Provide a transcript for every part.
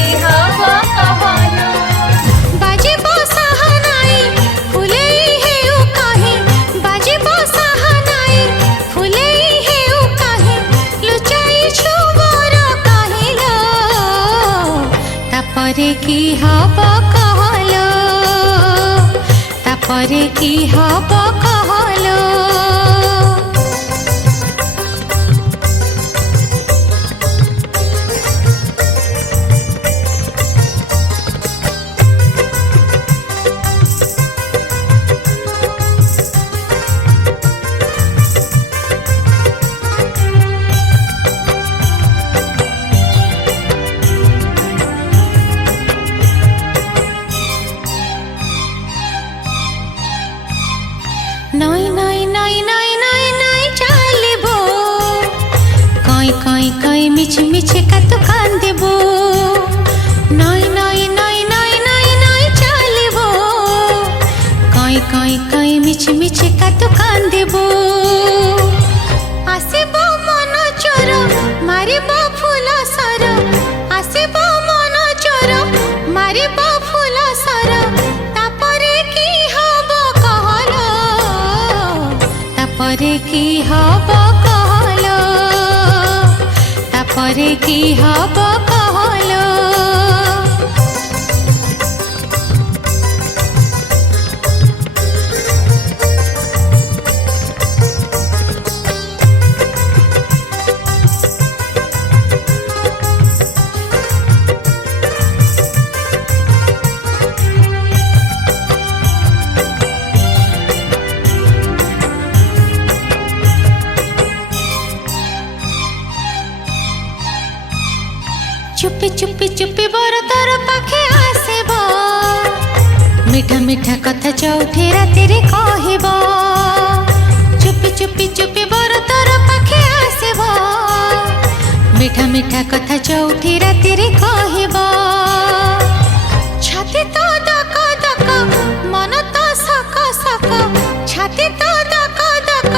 की हब कहलो बाजिबो सहानाई फुलेई हेउ काहे बाजिबो सहानाई फुलेई हेउ काहे लुचाई छुबर काहिलो तापरे की हब कहलो तापरे की हब कहलो नई नई नई नई नई नई चालिबो कई कई कई मिछ मिछ कत कांदेबो नई नई नई नई नई नई चालिबो कई कई कई मिछ मिछ कत कांदेबो आसेबो मन चोर मारिबो फूल सर आसेबो मन चोर मारिबो फूल सर तापरे की हब कहलो तापरे की हब कहलो तापरे की हब कहलो चुपी चुपी चुपी बर तोर पाखे आसेब मीठा मीठा कथा चौठी राति रे कहब चुपी चुपी चुपी बर तोर पाखे आसेब मीठा मीठा कथा चौठी राति रे कहब छाती तो दक दक मन तो सक सक छाती तो दक दक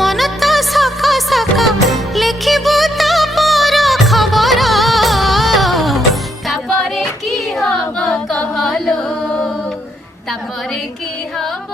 मन तो सक सक लिखिबो तो पर खबर तापरे की हब कहलो तापरे की हब